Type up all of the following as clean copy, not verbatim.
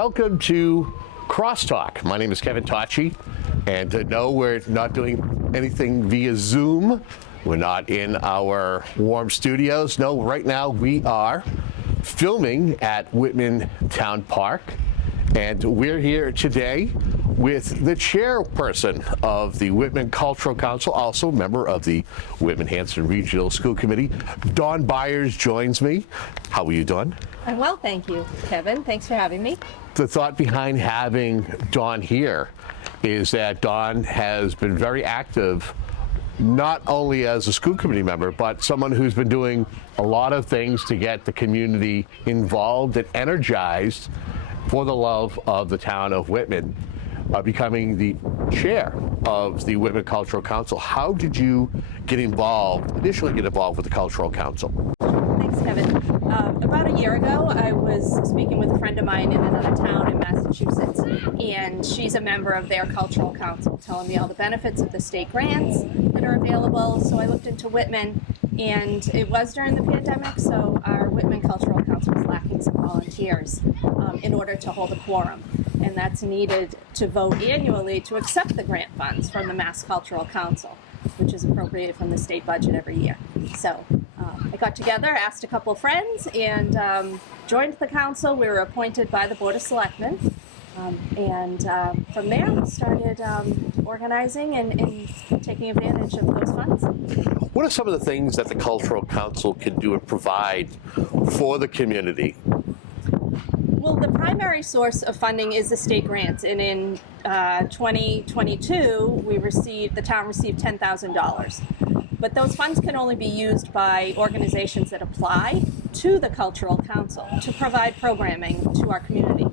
welcome to CrossTalk. My name is Kevin Tacci, and no, we're not doing anything via Zoom. We're not in our warm studios. No, right now we are filming at Whitman Town Park, and we're here today with the chairperson of the Whitman Cultural Council, also a member of the Whitman-Hanson Regional School Committee. Dawn Byers joins me. How are you, Dawn? I'm well, thank you, Kevin. Thanks for having me. The thought behind having Dawn here is that Dawn has been very active, not only as a school committee member, but someone who's been doing a lot of things to get the community involved and energized for the love of the town of Whitman, becoming the chair of the Whitman Cultural Council. How did you initially get involved with the Cultural Council? Thanks, Kevin. About a year ago, I was speaking with a friend of mine in another town in Massachusetts, and she's a member of their cultural council, telling me all the benefits of the state grants that are available. So I looked into Whitman, and it was during the pandemic, so our Whitman Cultural Council was lacking some volunteers in order to hold a quorum, and that's needed to vote annually to accept the grant funds from the Mass Cultural Council, which is appropriated from the state budget every year. So I got together, asked a couple of friends, and joined the council. We were appointed by the Board of Selectmen, and from there we started organizing and taking advantage of those funds. What are some of the things that the Cultural Council can do and provide for the community? Well, the primary source of funding is the state grants, and in 2022 the town received $10,000. But those funds can only be used by organizations that apply to the Cultural Council to provide programming to our community.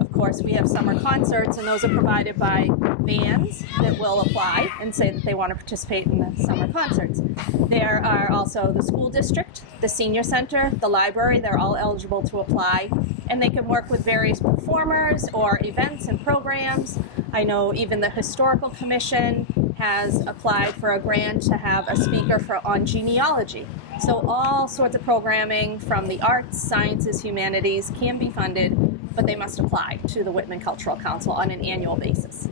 Of course, we have summer concerts, and those are provided by bands that will apply and say that they want to participate in the summer concerts. There are also the school district, the senior center, the library. They're all eligible to apply, and they can work with various performers or events and programs. I know even the Historical Commission has applied for a grant to have a speaker on genealogy. So all sorts of programming from the arts, sciences, humanities can be funded, but they must apply to the Whitman Cultural Council on an annual basis.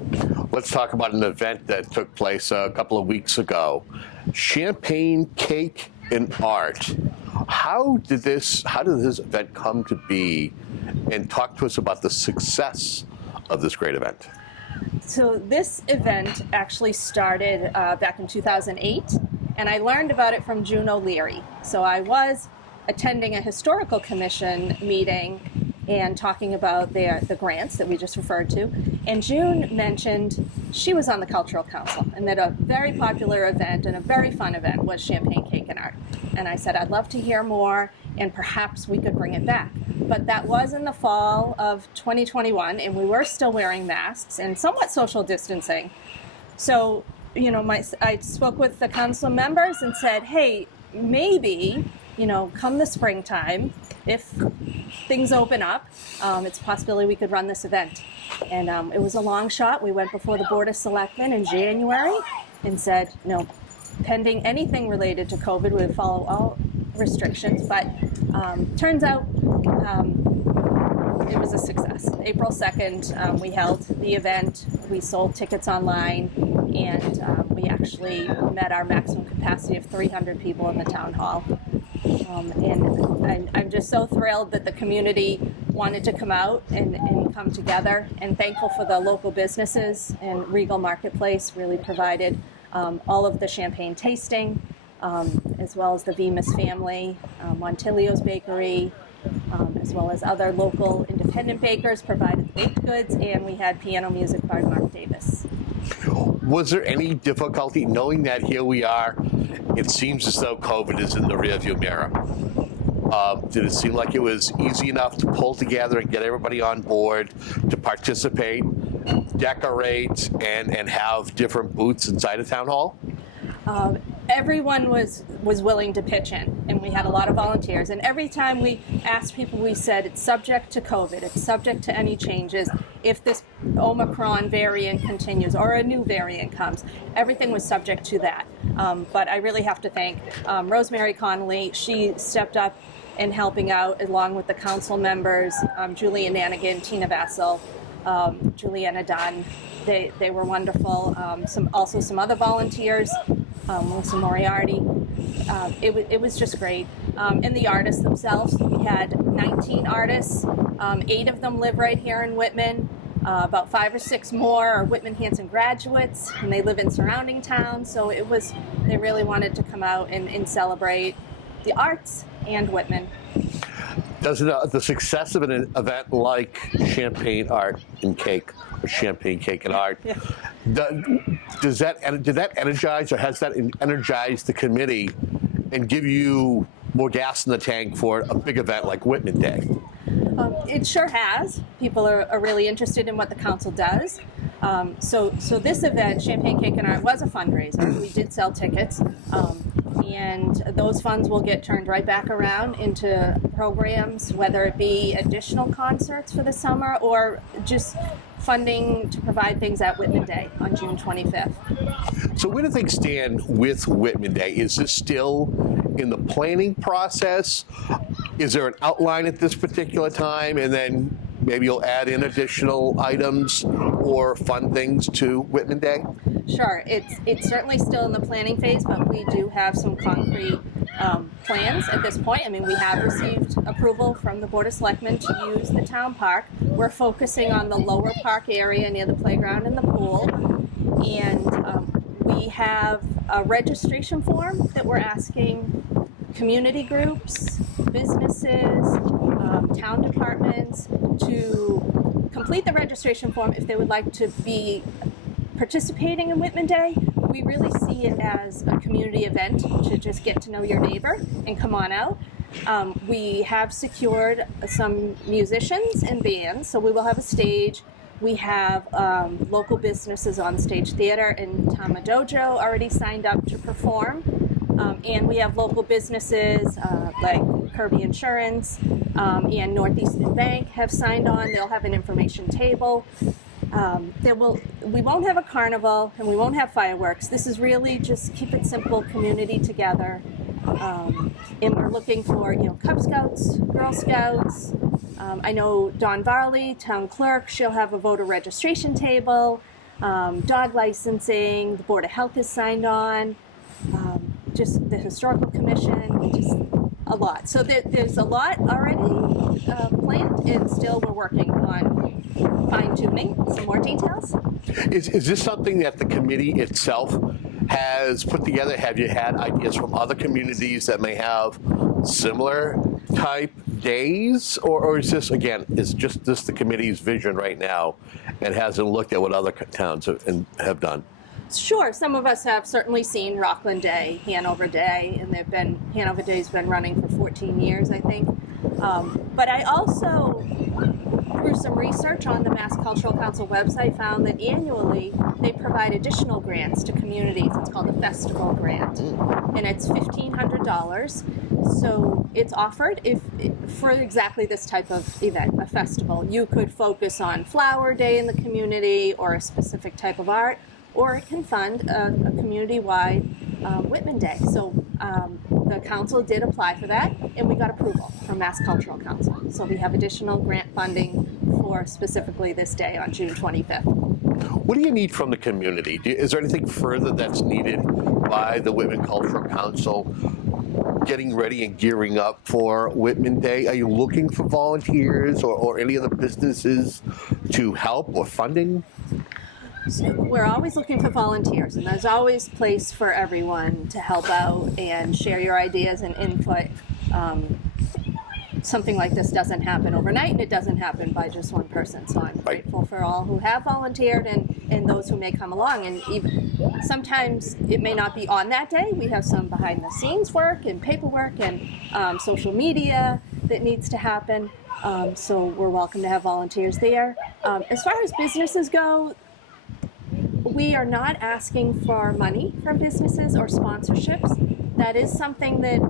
Let's talk about an event that took place a couple of weeks ago. Champagne, cake, and art. How did this event come to be? And talk to us about the success of this great event. So this event actually started back in 2008, and I learned about it from June O'Leary. So I was attending a historical commission meeting and talking about the grants that we just referred to, and June mentioned she was on the Cultural Council and that a very popular event and a very fun event was Champagne, Cake, and Art. And I said, I'd love to hear more, and perhaps we could bring it back. But that was in the fall of 2021, and we were still wearing masks and somewhat social distancing. So, I spoke with the council members and said, hey, maybe, come the springtime, if things open up, it's a possibility we could run this event. And it was a long shot. We went before the Board of Selectmen in January and said, pending anything related to COVID, we would follow all restrictions. But turns out it was a success. April 2nd, we held the event. We sold tickets online, and we actually met our maximum capacity of 300 people in the town hall. And I'm just so thrilled that the community wanted to come out and come together, and thankful for the local businesses, and Regal Marketplace really provided all of the champagne tasting, as well as the Vimas family, Montilio's Bakery, as well as other local independent bakers provided the baked goods, and we had piano music by Mark Davis. Was there any difficulty knowing that here we are? It seems as though COVID is in the rearview mirror. Did it seem like it was easy enough to pull together and get everybody on board to participate, decorate, and have different booths inside of Town Hall? Everyone was willing to pitch in, and we had a lot of volunteers. And every time we asked people, we said it's subject to COVID, it's subject to any changes. If this Omicron variant continues or a new variant comes, everything was subject to that. But I really have to thank Rosemary Connolly. She stepped up and helping out along with the council members, Julian Nanigan, Tina Vassell, Juliana Dunn. They were wonderful. Some other volunteers, Melissa Moriarty. It was just great. And the artists themselves, we had 19 artists. 8 of them live right here in Whitman. About 5 or 6 more are Whitman Hanson graduates, and they live in surrounding towns. So they really wanted to come out and celebrate the arts and Whitman. Does the success of an event like Champagne Art and Cake, or Champagne Cake and Art, Yeah. did that energize, or has that energized the committee and give you more gas in the tank for a big event like Whitman Day? It sure has. People are really interested in what the council does. So this event, Champagne Cake and Art, was a fundraiser. We did sell tickets, and those funds will get turned right back around into programs, whether it be additional concerts for the summer or just funding to provide things at Whitman Day on June 25th. So where do things stand with Whitman Day? Is this still in the planning process? Is there an outline at this particular time, and then maybe you'll add in additional items or fun things to Whitman Day? Sure, it's certainly still in the planning phase, but we do have some concrete plans at this point. I mean, we have received approval from the Board of Selectmen to use the town park. We're focusing on the lower park area near the playground and the pool, and we have a registration form that we're asking community groups, businesses, town departments to complete the registration form if they would like to be participating in Whitman Day. We really see it as a community event to just get to know your neighbor and come on out. We have secured some musicians and bands, so we will have a stage. We have local businesses on Stage Theater and Tama Dojo already signed up to perform. And we have local businesses like Kirby Insurance and Northeastern Bank have signed on. They'll have an information table. We won't have a carnival and we won't have fireworks. This is really just keep it simple, community together. And we're looking for, Cub Scouts, Girl Scouts. I know Dawn Varley, town clerk, she'll have a voter registration table, dog licensing, the Board of Health is signed on, just the Historical Commission, just a lot. So there's a lot already planned, and still we're working on fine-tuning some more details. Is this something that the committee itself has put together? Have you had ideas from other communities that may have similar type days? Or is this, again, is just this the committee's vision right now and hasn't looked at what other towns have done? Sure, some of us have certainly seen Rockland Day, Hanover Day, and Hanover Day's been running for 14 years, I think. But I also, through some research on the Mass Cultural Council website, found that annually they provide additional grants to communities. It's called a festival grant, and it's $1,500. So it's offered for exactly this type of event, a festival. You could focus on Flower Day in the community or a specific type of art, or it can fund a community-wide Whitman Day. So the council did apply for that, and we got approval from Mass Cultural Council. So we have additional grant funding for specifically this day on June 25th. What do you need from the community? Is there anything further that's needed by the Whitman Cultural Council getting ready and gearing up for Whitman Day? Are you looking for volunteers or any other businesses to help or funding? So we're always looking for volunteers, and there's always place for everyone to help out and share your ideas and input. Something like this doesn't happen overnight, and it doesn't happen by just one person. So I'm grateful for all who have volunteered and those who may come along. And even sometimes it may not be on that day. We have some behind the scenes work and paperwork and social media that needs to happen. So we're welcome to have volunteers there. As far as businesses go, we are not asking for money from businesses or sponsorships. That is something that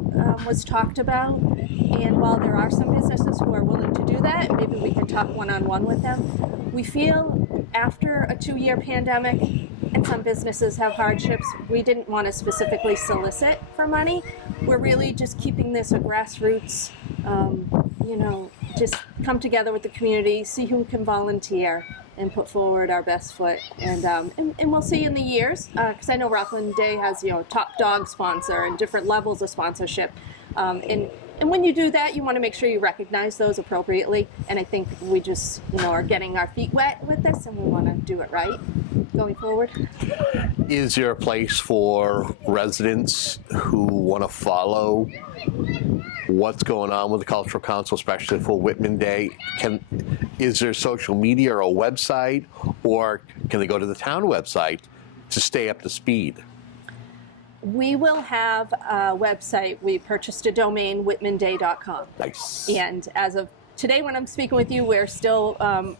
was talked about, and while there are some businesses who are willing to do that, maybe we can talk one-on-one with them. We feel after a 2-year pandemic, and some businesses have hardships, we didn't want to specifically solicit for money. We're really just keeping this a grassroots just come together with the community, see who can volunteer, and put forward our best foot. And we'll see in the years, because I know Rockland Day has, top dog sponsor and different levels of sponsorship. And when you do that, you want to make sure you recognize those appropriately. And I think we just, are getting our feet wet with this, and we want to do it right going forward. Is there a place for residents who want to follow what's going on with the Cultural Council, especially for Whitman Day? Is there social media or a website, or can they go to the town website to stay up to speed? We will have a website. We purchased a domain, whitmanday.com. Nice. And as of today, when I'm speaking with you, we're still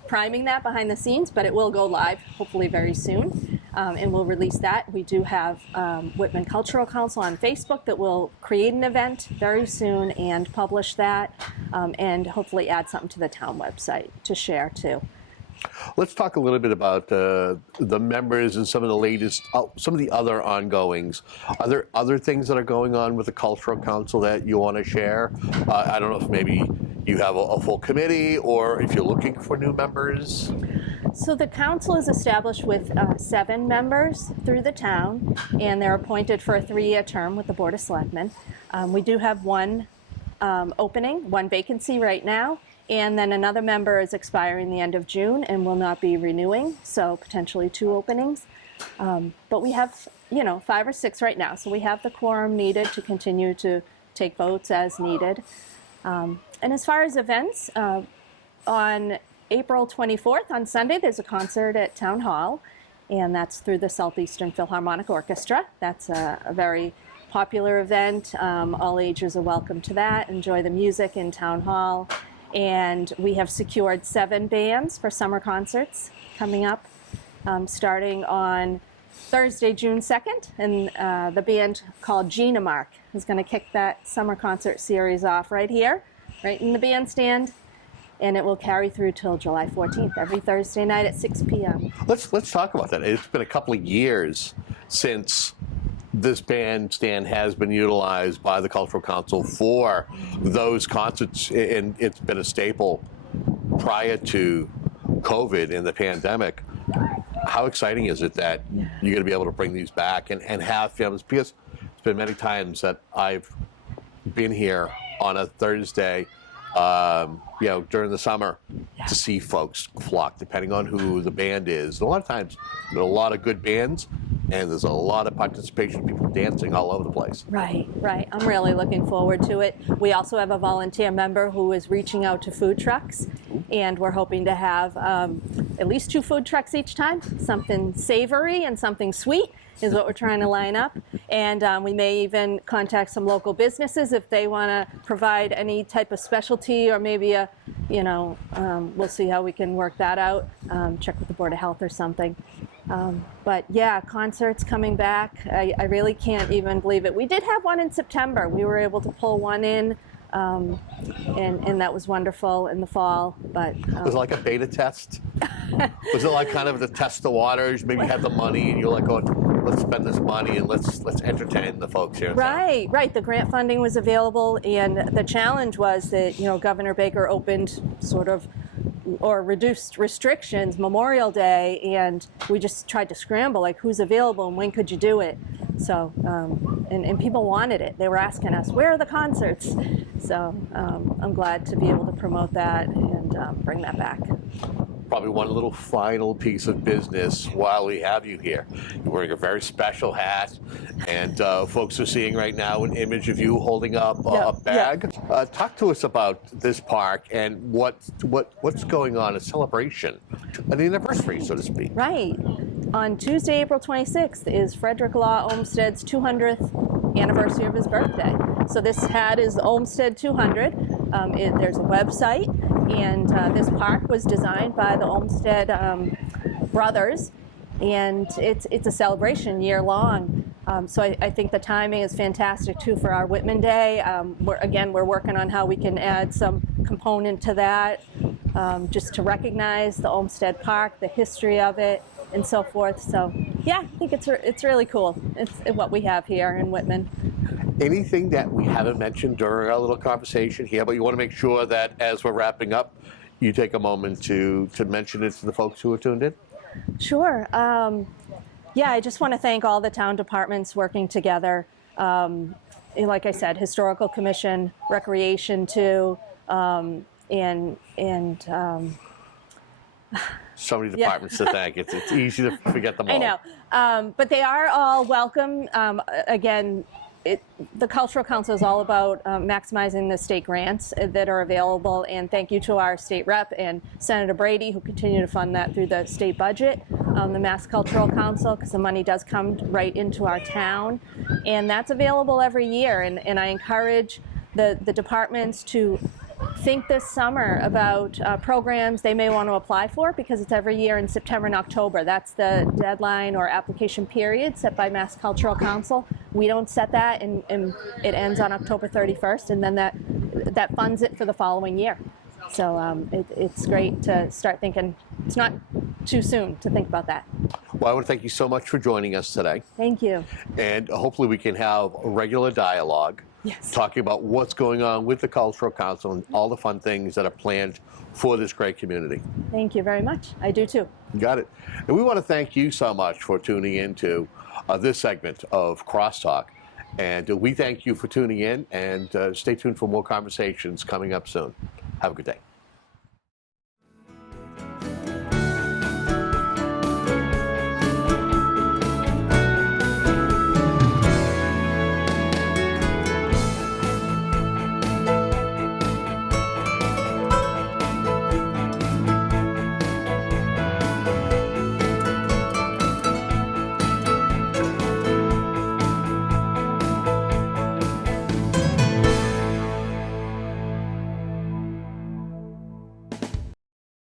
priming that behind the scenes, but it will go live hopefully very soon. And we'll release that. We do have Whitman Cultural Council on Facebook that will create an event very soon and publish that, and hopefully add something to the town website to share too. Let's talk a little bit about the members and some of the latest, some of the other ongoings. Are there other things that are going on with the Cultural Council that you want to share? I don't know if maybe you have a full committee, or if you're looking for new members. So the council is established with 7 members through the town, and they're appointed for a 3-year term with the Board of Selectmen. We do have one opening, one vacancy right now, and then another member is expiring the end of June and will not be renewing, so potentially 2 openings. But we have, 5 or 6 right now, so we have the quorum needed to continue to take votes as needed. And as far as events, on April 24th, on Sunday, there's a concert at Town Hall, and that's through the Southeastern Philharmonic Orchestra. That's a very popular event. All ages are welcome to that. Enjoy the music in Town Hall. And we have secured 7 bands for summer concerts coming up, starting on Thursday, June 2nd. And the band called Gina Mark is going to kick that summer concert series off right here, right in the bandstand. And it will carry through till July 14th, every Thursday night at 6 p.m. Let's talk about that. It's been a couple of years since this bandstand has been utilized by the Cultural Council for those concerts, and it's been a staple prior to COVID and the pandemic. How exciting is it that you're going to be able to bring these back and have films? Because it's been many times that I've been here on a Thursday, during the summer to see folks flock, depending on who the band is. And a lot of times, there are a lot of good bands, and there's a lot of participation, people dancing all over the place. Right. I'm really looking forward to it. We also have a volunteer member who is reaching out to food trucks, and we're hoping to have at least 2 food trucks each time, something savory and something sweet is what we're trying to line up. And we may even contact some local businesses if they want to provide any type of specialty, or maybe we'll see how we can work that out, check with the Board of Health or something. But yeah, concerts coming back. I really can't even believe it. We did have one in September. We were able to pull one in, and that was wonderful in the fall. But was it like a beta test? Was it like kind of to test the waters? Maybe you had the money and you're like, oh, let's spend this money and let's entertain the folks here. Right. The grant funding was available, and the challenge was that Governor Baker opened or reduced restrictions Memorial Day, and we just tried to scramble, like who's available and when could you do it. So and people wanted it. They were asking us, where are the concerts? So I'm glad to be able to promote that and bring that back. Probably one little final piece of business while we have you here. You're wearing a very special hat, and folks are seeing right now an image of you holding up a bag. Talk to us about this park and what's going on, a celebration, an anniversary, so to speak. Right. On Tuesday, April 26th is Frederick Law Olmsted's 200th anniversary of his birthday. So this hat is Olmsted 200. There's a website, and this park was designed by the Olmsted brothers, and it's a celebration year long. So I think the timing is fantastic too for our Whitman Day. We're working on how we can add some component to that, just to recognize the Olmsted Park, the history of it, and so forth. So yeah, I think it's really cool. It's what we have here in Whitman. Anything that we haven't mentioned during our little conversation here, but you want to make sure that as we're wrapping up, you take a moment to mention it to the folks who are tuned in? Sure. Yeah, I just want to thank all the town departments working together. Like I said, Historical Commission, Recreation too, and So many departments to thank. It's easy to forget them all. I know, but they are all welcome. Again, the Cultural Council is all about maximizing the state grants that are available, and thank you to our state rep and Senator Brady, who continue to fund that through the state budget, the Mass Cultural Council, because the money does come right into our town, and that's available every year. And I encourage the departments to think this summer about programs they may want to apply for, because it's every year in September and October. That's the deadline or application period set by Mass Cultural Council. We don't set that, and it ends on October 31st, and then that funds it for the following year. So it's great to start thinking. It's not too soon to think about that. Well, I want to thank you so much for joining us today. Thank you. And hopefully we can have a regular dialogue. Yes. Talking about what's going on with the Cultural Council and all the fun things that are planned for this great community. Thank you very much. I do too. Got it. And we want to thank you so much for tuning into this segment of CrossTalk. And we thank you for tuning in, and stay tuned for more conversations coming up soon. Have a good day.